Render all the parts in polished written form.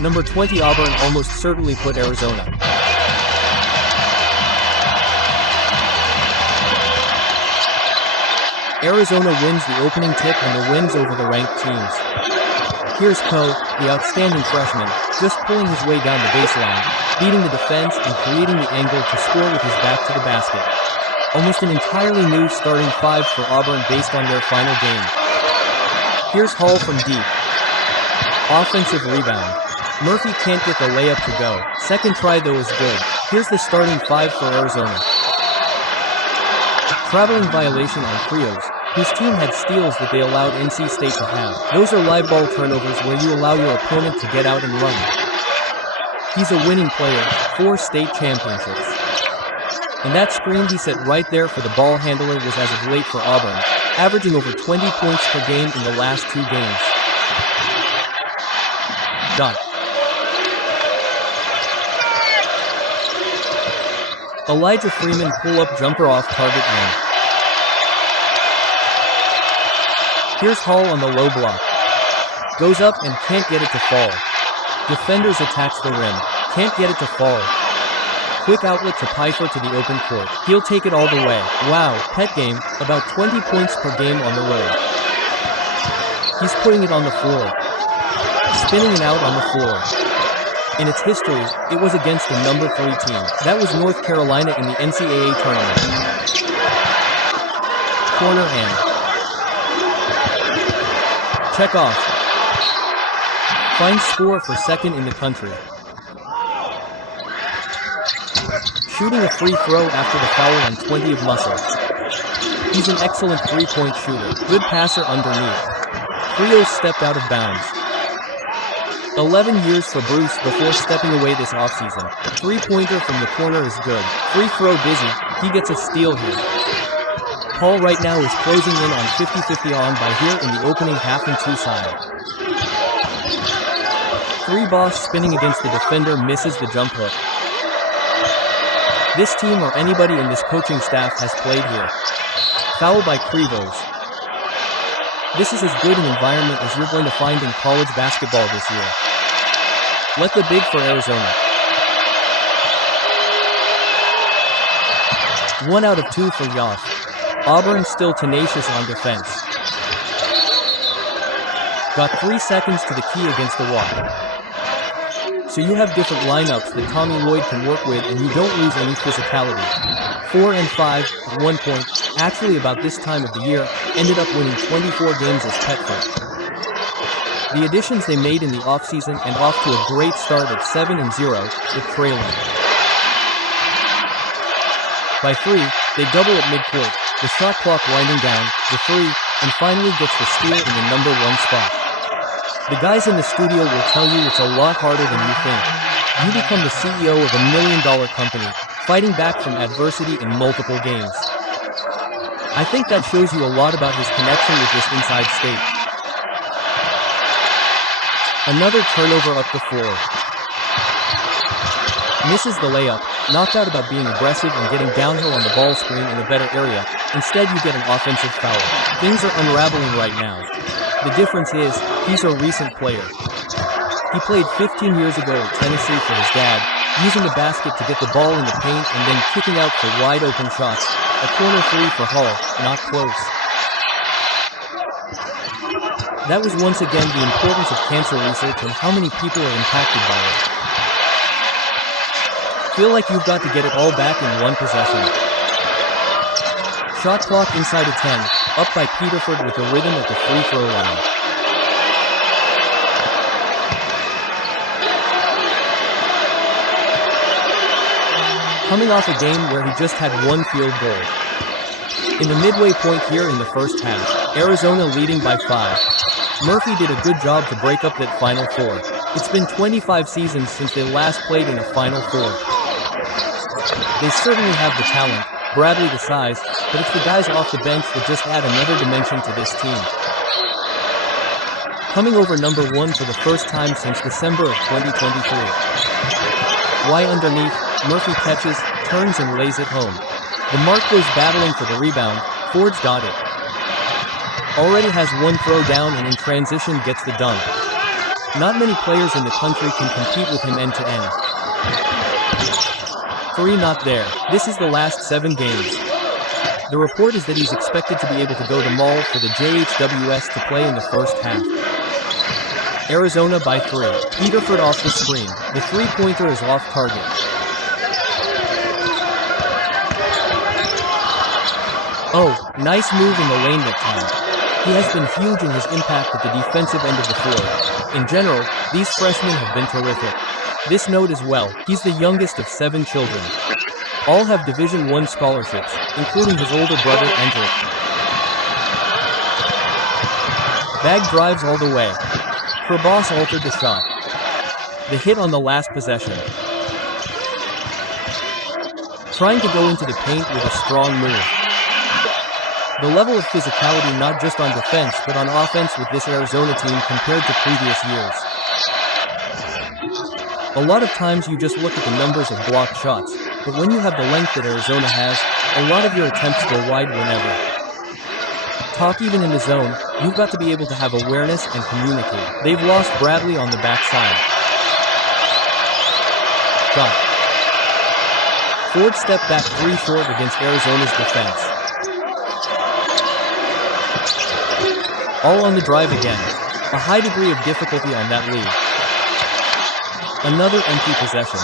Number 20 Auburn almost certainly put Arizona. Arizona wins the opening tip and the wins over the ranked teams. Here's Poe, the outstanding freshman, just pulling his way down the baseline, beating the defense and creating the angle to score with his back to the basket. Almost an entirely new starting five for Auburn based on their final game. Here's Hall from deep. Offensive rebound. Murphy can't get the layup to go. Second try though is good. Here's the starting five for Arizona. Traveling violation on Krios, whose team had steals that they allowed NC State to have. Those are live ball turnovers where you allow your opponent to get out and run. He's a winning player, 4 state championships. And that screen he set right there for the ball handler was as of late for Auburn, averaging over 20 points per game in the last 2 games. Elijah Freeman pull-up jumper off target rim. Here's Hall on the low block. Goes up and can't get it to fall. Defenders attacks the rim. Can't get it to fall. Quick outlet to Pfeiffer to the open court. He'll take it all the way. Wow, pet game, about 20 points per game on the road. He's putting it on the floor. Spinning it out on the floor. In its history, it was against the number 3 team. That was North Carolina in the NCAA tournament. Corner and check off. Finds score for second in the country. Shooting a free throw after the foul on 20 of Muscle. He's an excellent 3-point shooter. Good passer underneath. Krios stepped out of bounds. 11 years for Bruce before stepping away this offseason. 3-pointer from the corner is good. Free throw busy. He gets a steal here. Paul right now is closing in on 50-50 on by here in the opening half and 2 side. 3 boss spinning against the defender misses the jump hook. This team or anybody in this coaching staff has played here. Foul by Krivos. This is as good an environment as you're going to find in college basketball this year. Let the big for Arizona. 1 out of 2 for Yoff. Auburn still tenacious on defense. Got 3 seconds to the key against the walk. So you have different lineups that Tommy Lloyd can work with and you don't lose any physicality. 4 and 5, at one point, actually about this time of the year, ended up winning 24 games as Petford. The additions they made in the offseason and off to a great start at 7-0, with trailing. By 3, they double at midcourt, the shot clock winding down, the 3, and finally gets the steal in the number 1 spot. The guys in the studio will tell you it's a lot harder than you think. You become the CEO of $1 million company, fighting back from adversity in multiple games. I think that shows you a lot about his connection with this inside state. Another turnover up the floor. Misses the layup, knocked out about being aggressive and getting downhill on the ball screen in a better area. Instead you get an offensive foul. Things are unraveling right now. The difference is, he's a recent player. He played 15 years ago at Tennessee for his dad, using the basket to get the ball in the paint and then kicking out for wide open shots. A corner 3 for Hall, not close. That was once again the importance of cancer research and how many people are impacted by it. Feel like you've got to get it all back in 1 possession. Shot clock inside of 10, up by Peterford with the rhythm at the free throw line. Coming off a game where he just had 1 field goal. In the midway point here in the first half, Arizona leading by 5. Murphy did a good job to break up that Final Four. It's been 25 seasons since they last played in a Final Four. They certainly have the talent, Bradley the size, but it's the guys off the bench that just add another dimension to this team. Coming over number 1 for the first time since December of 2023. Y underneath, Murphy catches, turns and lays it home. The mark goes battling for the rebound, Ford's got it. Already has 1 throw down and in transition gets the dunk. Not many players in the country can compete with him end to end. 3 not there. This is the last 7 games. The report is that he's expected to be able to go to Mall for the JHWS to play in the first half. Arizona by 3. Peterford off the screen. The 3-pointer is off target. Oh, nice move in the lane that time. He has been huge in his impact at the defensive end of the floor. In general, these freshmen have been terrific. This note as well, he's the youngest of 7 children. All have Division I scholarships, including his older brother Andrew. Bag drives all the way. Krabos altered the shot. The hit on the last possession. Trying to go into the paint with a strong move. The level of physicality not just on defense but on offense with this Arizona team compared to previous years. A lot of times you just look at the numbers of blocked shots, but when you have the length that Arizona has, a lot of your attempts go wide whenever. Talk even in the zone, you've got to be able to have awareness and communicate. They've lost Bradley on the backside. Got. Ford stepped back 3 short against Arizona's defense. All on the drive again. A high degree of difficulty on that lead. Another empty possession.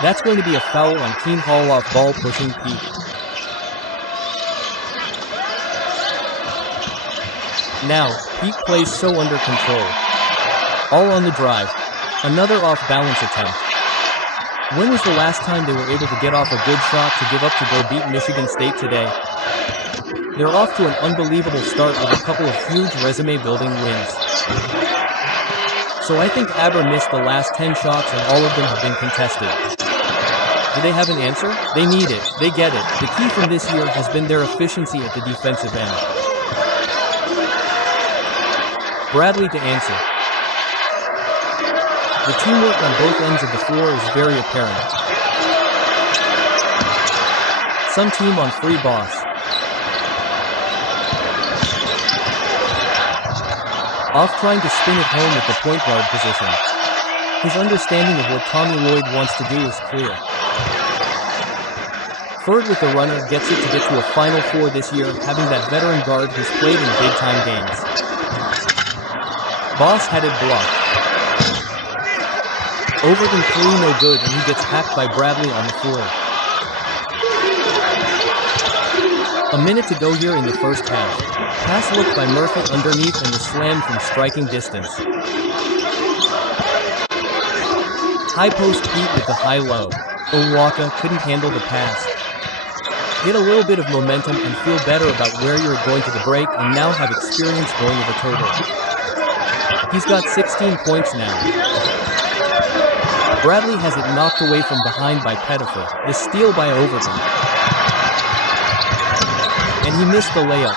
That's going to be a foul on Keen Hall off ball pushing Pete. Now, Pete plays so under control. All on the drive. Another off-balance attempt. When was the last time they were able to get off a good shot to give up to go beat Michigan State today? They're off to an unbelievable start with a couple of huge resume-building wins. So I think Auburn missed the last 10 shots and all of them have been contested. Do they have an answer? They need it. They get it. The key from this year has been their efficiency at the defensive end. Bradley to answer. The teamwork on both ends of the floor is very apparent. Some team on free boss. Off trying to spin it home at the point guard position. His understanding of what Tommy Lloyd wants to do is clear. Ford with the runner gets it to get to a Final Four this year, having that veteran guard who's played in big-time games. Boss had it blocked. Overton 3 no good and he gets hacked by Bradley on the floor. A minute to go here in the first half. Pass looked by Murphy underneath and the slam from striking distance. High post Pete with the high-low. Owaka couldn't handle the pass. Get a little bit of momentum and feel better about where you're going to the break and now have experience going of a total. He's got 16 points now. Bradley has it knocked away from behind by Pettifer. The steal by Overton. And he missed the layup.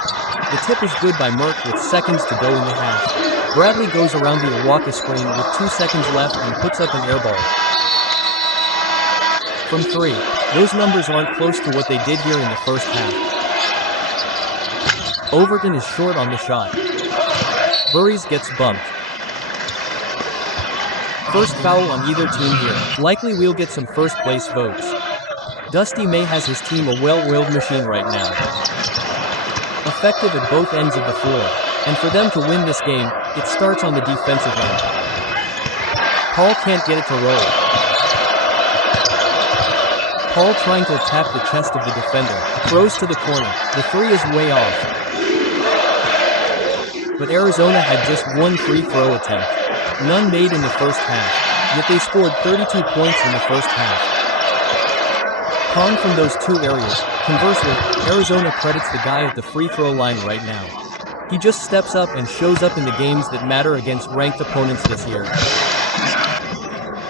The tip is good by Merck with seconds to go in the half. Bradley goes around the Owaka screen with 2 seconds left and puts up an air ball. From 3, those numbers aren't close to what they did here in the first half. Overton is short on the shot. Burries gets bumped. First foul on either team here. Likely we'll get some first place votes. Dusty May has his team a well-oiled machine right now. Effective at both ends of the floor. And for them to win this game, it starts on the defensive end. Paul can't get it to roll. Paul trying to attack the chest of the defender. Throws to the corner. The 3 is way off. But Arizona had just 1 free throw attempt. None made in the first half. Yet they scored 32 points in the first half. Con from those 2 areas. Conversely, Arizona credits the guy at the free throw line right now. He just steps up and shows up in the games that matter against ranked opponents this year.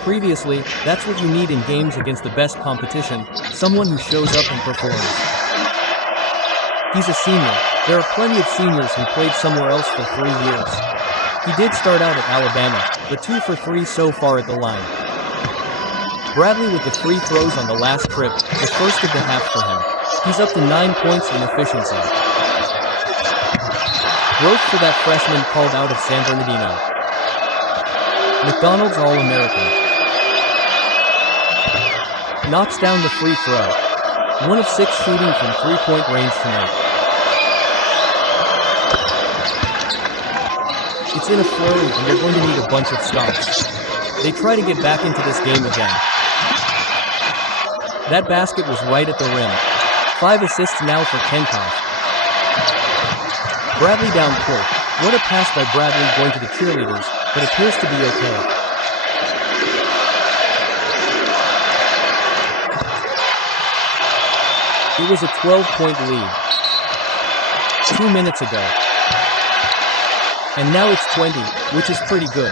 Previously, that's what you need in games against the best competition, someone who shows up and performs. He's a senior. There are plenty of seniors who played somewhere else for 3 years. He did start out at Alabama, but 2 for 3 so far at the line. Bradley with the free throws on the last trip, the first of the half for him. He's up to 9 points in efficiency. Growth for that freshman called out of San Bernardino. McDonald's All-American. Knocks down the free throw. 1 of 6 shooting from three-point range tonight. It's in a flurry and they're going to need a bunch of stops. They try to get back into this game again. That basket was right at the rim. 5 assists now for Kenkoff. Bradley down court. What a pass by Bradley going to the cheerleaders, but appears to be okay. It was a 12-point lead 2 minutes ago. And now it's 20, which is pretty good.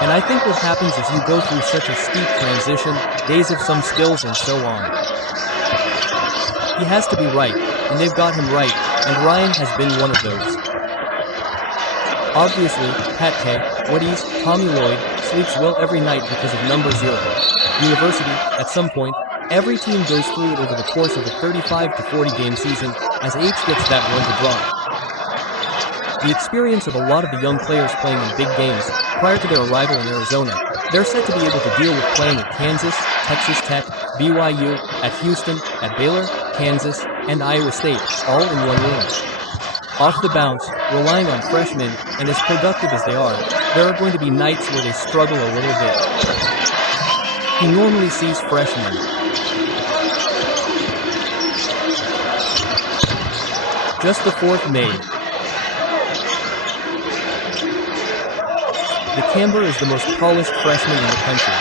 And I think what happens is you go through such a steep transition, days of some skills and so on. He has to be right, and they've got him right, and Ryan has been one of those. Obviously, Pat K, Woody's, Tommy Lloyd, sleeps well every night because of number 0. University, at some point, every team goes through it over the course of a 35 to 40 game season, as H gets that one to drop. The experience of a lot of the young players playing in big games prior to their arrival in Arizona, they're set to be able to deal with playing at Kansas, Texas Tech, BYU, at Houston, at Baylor, Kansas, and Iowa State, all in one room. Off the bounce, relying on freshmen, and as productive as they are, there are going to be nights where they struggle a little bit. He normally sees freshmen. Just the 4th made. The Camber is the most polished freshman in the country.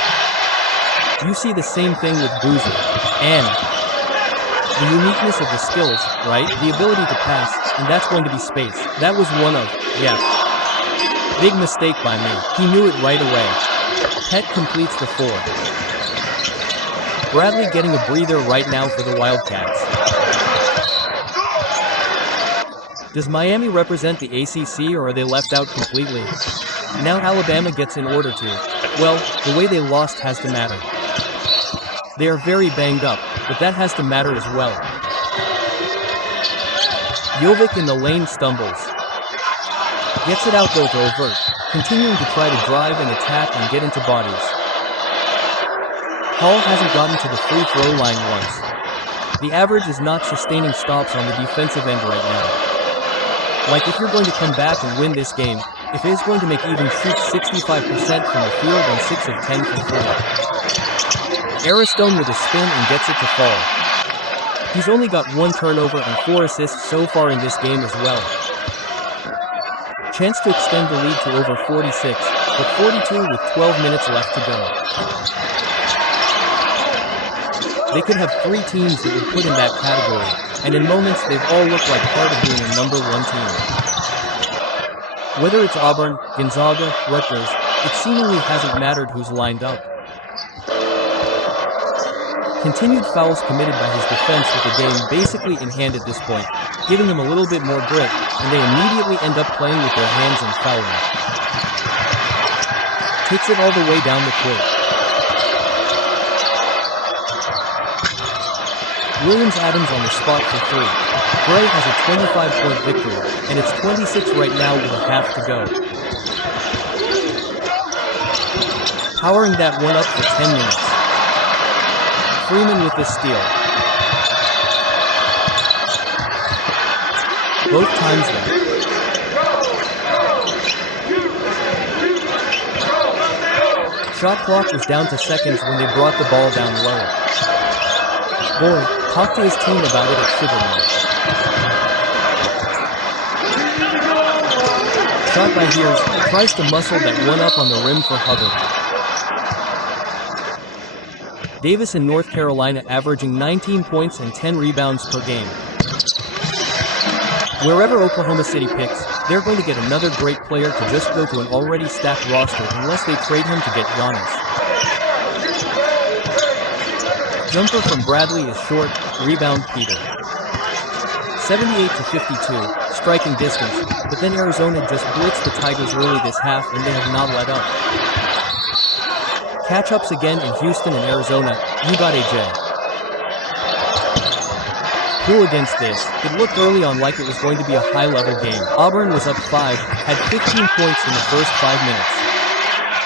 You see the same thing with Boozer. And the uniqueness of the skills, right? The ability to pass, and that's going to be space. That was one of, big mistake by me. He knew it right away. Pet completes the 4. Bradley getting a breather right now for the Wildcats. Does Miami represent the ACC or are they left out completely? Now Alabama gets in order to. Well, the way they lost has to matter. They are very banged up, but that has to matter as well. Jovic in the lane stumbles. Gets it out though to Overt, continuing to try to drive and attack and get into bodies. Hall hasn't gotten to the free throw line once. The average is not sustaining stops on the defensive end right now. Like if you're going to come back and win this game, if it is going to make even shoot 65% from the field and 6 of 10 from 3. Aristone with a spin and gets it to fall. He's only got 1 turnover and 4 assists so far in this game as well. Chance to extend the lead to over 46, but 42 with 12 minutes left to go. They could have 3 teams that would put in that category, and in moments they've all looked like part of being a number 1 team. Whether it's Auburn, Gonzaga, Rutgers, it seemingly hasn't mattered who's lined up. Continued fouls committed by his defense with the game basically in hand at this point, giving them a little bit more grit, and they immediately end up playing with their hands and fouling. Takes it all the way down the court. Williams-Adams on the spot for 3. Gray has a 25-point victory, and it's 26 right now with a half to go. Powering that one up for 10 minutes. Freeman with the steal. Both times though. Shot clock was down to seconds when they brought the ball down low. Boy, talk to his team about it at Sugarman. Shot by Hears, tries to muscle that one up on the rim for Hubbard. Davis in North Carolina averaging 19 points and 10 rebounds per game. Wherever Oklahoma City picks, they're going to get another great player to just go to an already stacked roster unless they trade him to get Giannis. Jumper from Bradley is short, rebound Peter. 78 to 52, striking distance, but then Arizona just blitzed the Tigers early this half and they have not let up. Catch-ups again in Houston and Arizona, you got AJ. Who against this? It looked early on like it was going to be a high-level game. Auburn was up 5, had 15 points in the first 5 minutes.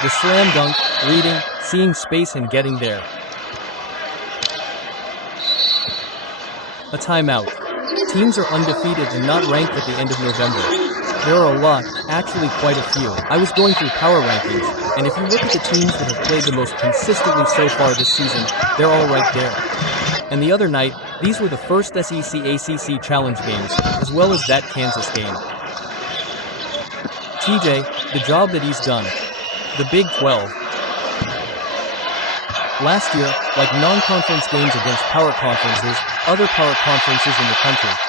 The slam dunk, reading, seeing space and getting there. A timeout. Teams are undefeated and not ranked at the end of November. There are a lot, actually quite a few. I was going through power rankings, and if you look at the teams that have played the most consistently so far this season, they're all right there. And the other night, these were the first SEC ACC Challenge games, as well as that Kansas game. TJ, the job that he's done. The Big 12. Last year, like non-conference games against power conferences, other power conferences in the country,